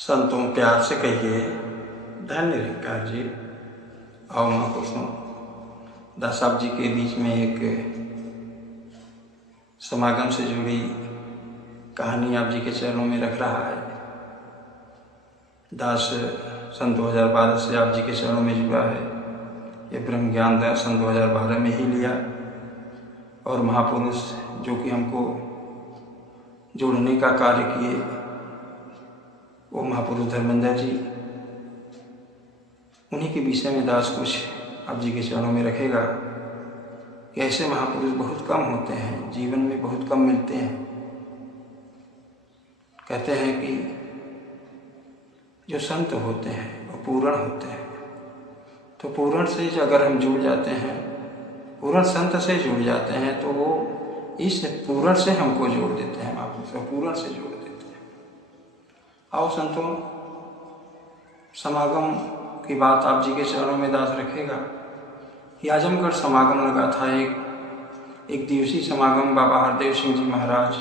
संतों प्यार से कहिए धन्य निरंकार जी। और महापुरुषों दास साहब जी के बीच में एक समागम से जुड़ी कहानी आप जी के चरणों में रख रहा है। दास सन 2012 से आप जी के चरणों में जुड़ा है। ये ब्रह्म ज्ञान दास सन 2012 में ही लिया और महापुरुष जो कि हमको जोड़ने का कार्य किए वो महापुरुष धर्मेंद्र जी, उन्हीं के विषय में दास कुछ आप जी के चरणों में रखेगा कि ऐसे महापुरुष बहुत कम होते हैं, जीवन में बहुत कम मिलते हैं। कहते हैं कि जो संत होते हैं वो पूर्ण होते हैं, तो पूर्ण से अगर हम जुड़ जाते हैं, पूर्ण संत से जुड़ जाते हैं, तो वो इस पूर्ण से हमको जोड़ देते हैं, महापुरुष पूर्ण से जोड़ देते हैं। आओ संतों, समागम की बात आप जी के चरणों में दास रखेगा कि आजमगढ़ समागम लगा था। एक दिवसीय समागम बाबा हरदेव सिंह जी महाराज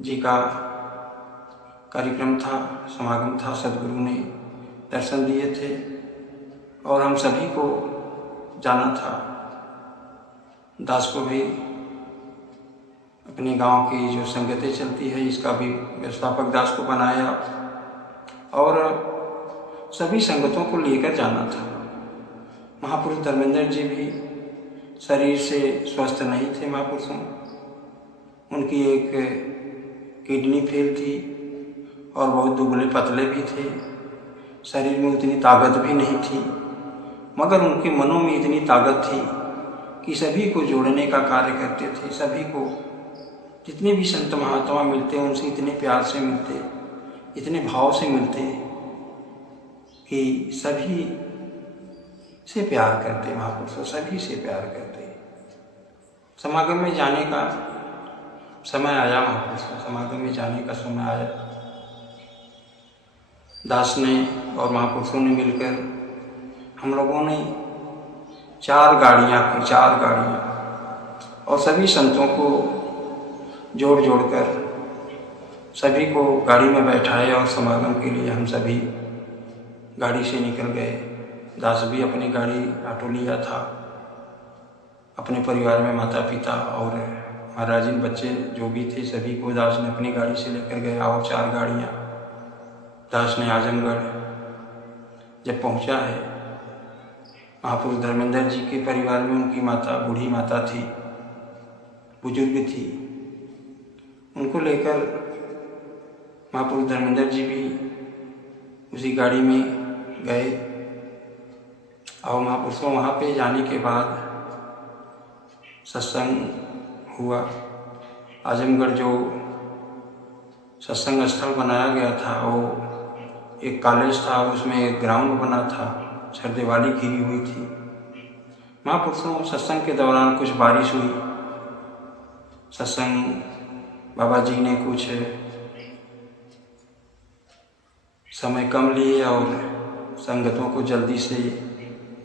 जी का कार्यक्रम था, समागम था। सदगुरु ने दर्शन दिए थे और हम सभी को जाना था। दास को भी अपने गांव की जो संगतें चलती है इसका भी व्यवस्थापक दास को बनाया और सभी संगतों को लेकर जाना था। महापुरुष धर्मेंद्र जी भी शरीर से स्वस्थ नहीं थे। महापुरुषों उनकी एक किडनी फेल थी और बहुत दुबले पतले भी थे, शरीर में उतनी ताकत भी नहीं थी, मगर उनके मनों में इतनी ताकत थी कि सभी को जोड़ने का कार्य करते थे। सभी को जितने भी संत महात्मा मिलते उनसे इतने प्यार से मिलते, इतने भाव से मिलते कि सभी से प्यार करते। महापुरुष सभी से प्यार करते। समागम में जाने का समय आया, महापुरुष समागम में जाने का समय आया। दास ने और महापुरुषों ने मिलकर हम लोगों ने 4 गाड़ियाँ और सभी संतों को जोड़ कर सभी को गाड़ी में बैठाए और समागम के लिए हम सभी गाड़ी से निकल गए। दास भी अपनी गाड़ी ऑटो लिया था। अपने परिवार में माता पिता और महाराजिन बच्चे जो भी थे सभी को दास ने अपनी गाड़ी से लेकर गए। और 4 गाड़ियाँ दास ने आजमगढ़ जब पहुँचा है, महापुरुष धर्मेंद्र जी के परिवार में उनकी माता बूढ़ी माता थी, बुजुर्ग थी, उनको लेकर महापुरुष धर्मेंद्र जी भी उसी गाड़ी में गए। और महापुरुषों वहाँ पे जाने के बाद सत्संग हुआ। आजमगढ़ जो सत्संग स्थल बनाया गया था वो एक कॉलेज था, उसमें एक ग्राउंड बना था, छरदीवाली घिरी हुई थी। महापुरुषों सत्संग के दौरान कुछ बारिश हुई। सत्संग बाबा जी ने कुछ समय कम लिए और संगतों को जल्दी से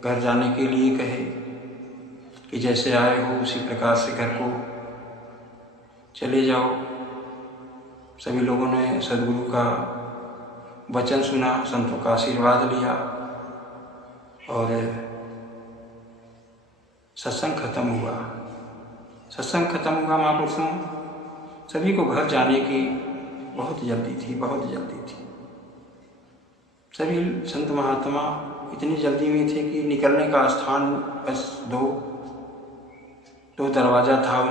घर जाने के लिए कहे कि जैसे आए हो उसी प्रकार से घर को चले जाओ। सभी लोगों ने सदगुरु का वचन सुना, संतों का आशीर्वाद लिया और सत्संग खत्म हुआ। महापुरुषों सभी को घर जाने की बहुत जल्दी थी। सभी संत महात्मा इतनी जल्दी में थे कि निकलने का स्थान बस दो दरवाज़ा था उस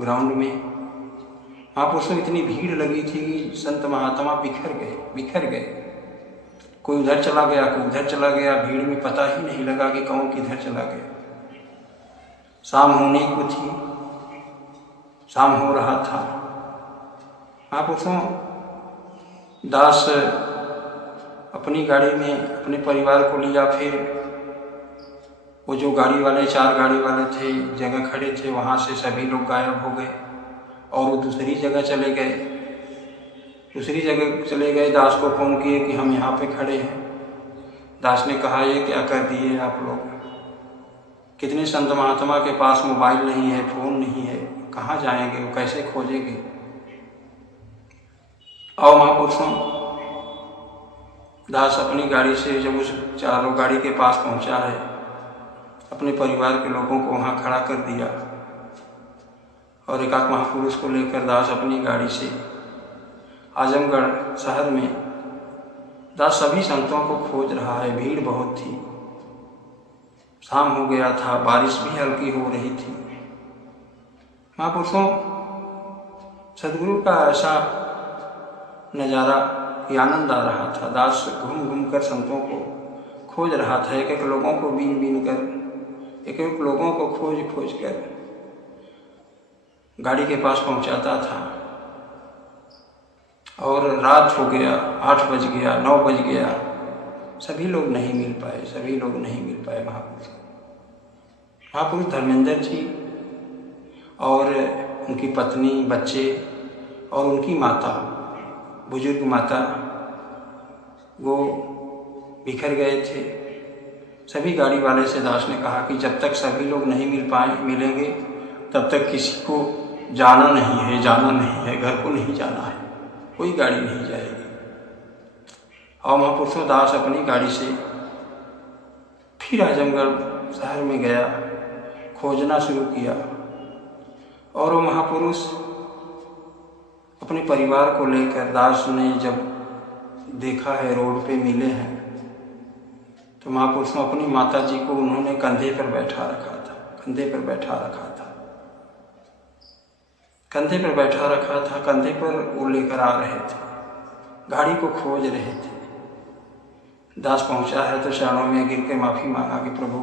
ग्राउंड में। महापुरुषों इतनी भीड़ लगी थी कि संत महात्मा बिखर गए। कोई उधर चला गया, कोई उधर चला गया। भीड़ में पता ही नहीं लगा कि कौन किधर चला गया। शाम होने को थी, शाम हो रहा था। महापुरुषों दास अपनी गाड़ी में अपने परिवार को लिया। फिर वो जो 4 गाड़ी वाले थे जगह खड़े थे, वहाँ से सभी लोग गायब हो गए और वो दूसरी जगह चले गए। दास को फ़ोन किए कि हम यहाँ पे खड़े हैं। दास ने कहा ये क्या कर दिए आप लोग? कितने संत महात्मा के पास मोबाइल नहीं है, फ़ोन नहीं है, कहाँ जाएंगे, वो कैसे खोजेंगे? और महापुरुषों दास अपनी गाड़ी से जब उस चारों गाड़ी के पास पहुंचा है, अपने परिवार के लोगों को वहां खड़ा कर दिया और एकाक महापुरुष को लेकर दास अपनी गाड़ी से आजमगढ़ शहर में दास सभी संतों को खोज रहा है। भीड़ बहुत थी, शाम हो गया था, बारिश भी हल्की हो रही थी। महापुरुषों, सदगुरु का ऐसा नज़ारा कि आनंद आ रहा था। दास घूम घूम कर संतों को खोज रहा था, एक एक लोगों को बीन बीन कर, एक एक लोगों को खोज खोज कर गाड़ी के पास पहुंचाता था। और रात हो गया, 8 बज गया, 9 बज गया, सभी लोग नहीं मिल पाए, सभी लोग नहीं मिल पाए। महापुरुष धर्मेंद्र जी और उनकी पत्नी, बच्चे और उनकी माता, बुजुर्ग माता, वो बिखर गए थे। सभी गाड़ी वाले से दास ने कहा कि जब तक सभी लोग नहीं मिलेंगे तब तक किसी को जाना नहीं है, जाना नहीं है, घर को नहीं जाना है, कोई गाड़ी नहीं जाएगी। और महापुरुषों, दास अपनी गाड़ी से फिर आजमगढ़ शहर में गया, खोजना शुरू किया। और वो महापुरुष अपने परिवार को लेकर, दास ने जब देखा है रोड पे मिले हैं, तो महापुरुष ने अपनी माता जी को उन्होंने कंधे पर बैठा रखा था, कंधे पर बैठा रखा था, कंधे पर बैठा रखा था, कंधे पर वो लेकर आ रहे थे, गाड़ी को खोज रहे थे। दास पहुंचा है तो चरणों में गिर के माफ़ी मांगा कि प्रभु,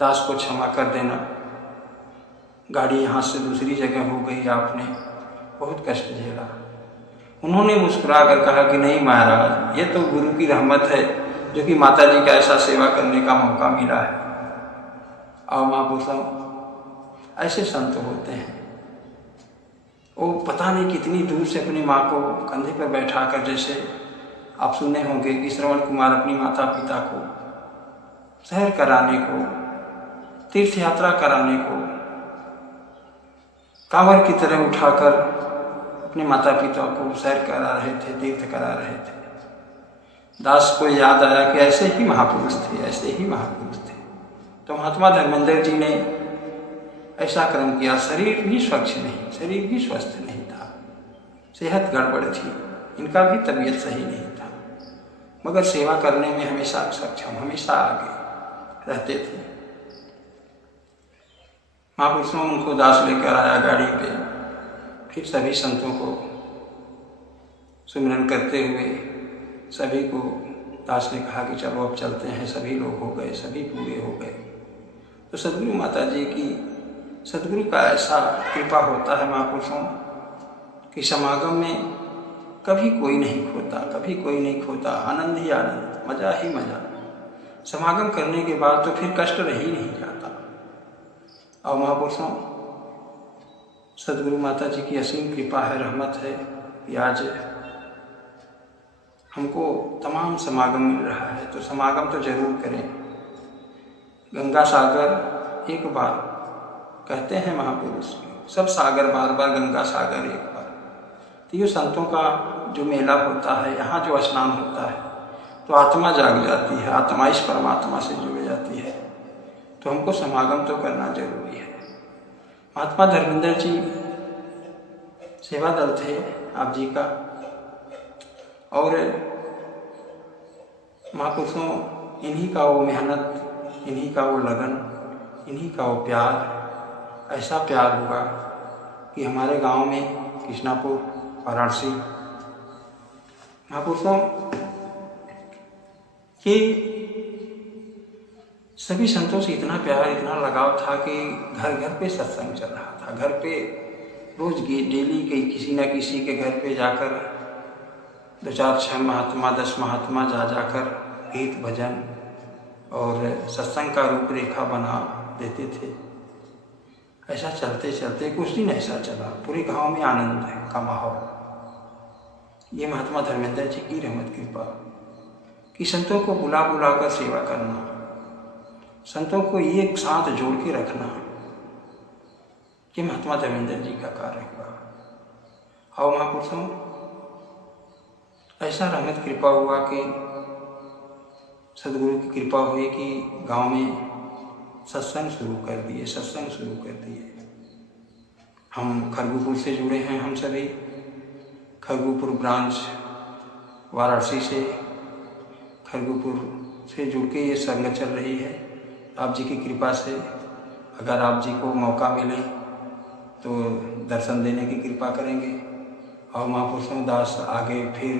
दास को क्षमा कर देना, गाड़ी यहाँ से दूसरी जगह हो गई, आपने बहुत कष्ट झेला। उन्होंने मुस्कुरा कर कहा कि नहीं महाराज, ये तो गुरु की रहमत है जो कि माता जी का ऐसा सेवा करने का मौका मिला है। और महापुरुषों, ऐसे संत होते हैं, वो पता नहीं कितनी दूर से अपनी माँ को कंधे पर बैठा कर, जैसे आप सुने होंगे कि श्रवण कुमार अपनी माता पिता को सैर कराने को, तीर्थ यात्रा कराने को कांवर की तरह उठाकर अपने माता पिता को सैर करा रहे थे, तीर्थ करा रहे थे। दास को याद आया कि ऐसे ही महापुरुष थे, ऐसे ही महापुरुष थे। तो महात्मा धर्मेंद्र जी ने ऐसा कर्म किया। शरीर भी स्वच्छ नहीं, शरीर भी स्वस्थ नहीं था, सेहत गड़बड़ थी, इनका भी तबीयत सही नहीं था, मगर सेवा करने में हमेशा सक्षम, हमेशा आगे रहते थे। महापुरुषों, उनको दास लेकर आया गाड़ी पे, फिर सभी संतों को सुमिरन करते हुए सभी को दास ने कहा कि चलो अब चलते हैं। सभी लोग हो गए, सभी पूरे हो गए। तो सदगुरु माता जी की, सदगुरु का ऐसा कृपा होता है महापुरुषों कि समागम में कभी कोई नहीं खोता, कभी कोई नहीं खोता, आनंद ही आनंद, मजा ही मजा। समागम करने के बाद तो फिर कष्ट रह ही नहीं जाता। और महापुरुषों, सदगुरु माता जी की असीम कृपा है, रहमत है कि आज हमको तमाम समागम मिल रहा है। तो समागम तो जरूर करें। गंगा सागर एक बार कहते हैं महापुरुष, सब सागर बार बार, गंगा सागर एक बार। तो ये संतों का जो मेला होता है, यहाँ जो स्नान होता है, तो आत्मा जाग जाती है, आत्मा इस परमात्मा से जुड़ जाती है। तो हमको समागम तो करना जरूरी है। महात्मा धर्मेंद्र जी सेवा दल थे आप जी का, और महापुरुषों, इन्हीं का वो मेहनत, इन्हीं का वो लगन, इन्हीं का वो प्यार, ऐसा प्यार हुआ कि हमारे गांव में कृष्णापुर, वाराणसी, महापुरुषों, ये सभी संतों से इतना प्यार, इतना लगाव था कि घर घर पे सत्संग चल रहा था। घर पे रोज डेली किसी न किसी के घर पे जाकर 2, 4, 6 महात्मा, 10 महात्मा जाकर गीत भजन और सत्संग का रूपरेखा बना देते थे। ऐसा चलते चलते कुछ दिन ऐसा चला, पूरे गांव में आनंद का माहौल। ये महात्मा धर्मेंद्र जी की रहमत कृपा कि संतों को बुला बुला कर सेवा करना, संतों को एक साथ जोड़ के रखना, ये महात्मा धर्मेंद्र जी का कार्य हुआ। और महापुरुषों, ऐसा रहमत कृपा हुआ कि सदगुरु की कृपा हुई कि गांव में सत्संग शुरू कर दिए। हम खरगुपुर से जुड़े हैं, हम सभी खरगुपुर ब्रांच वाराणसी से, खरगुपुर से जुड़ के ये संगत चल रही है। आप जी की कृपा से अगर आप जी को मौका मिले तो दर्शन देने की कृपा करेंगे और महापुरुषों दास आगे फिर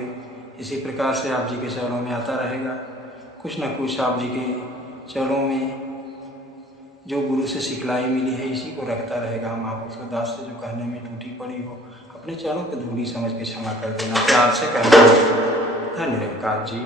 इसी प्रकार से आप जी के चरणों में आता रहेगा। कुछ न कुछ आप जी के चरणों में जो गुरु से सिखलाई मिली है इसी को रखता रहेगा। महापुरुषों दास से जो कहने में टूटी पड़ी हो अपने चरणों पर धूली समझ के क्षमा कर देना, प्यार से कहना। धन्य निरंकार जी।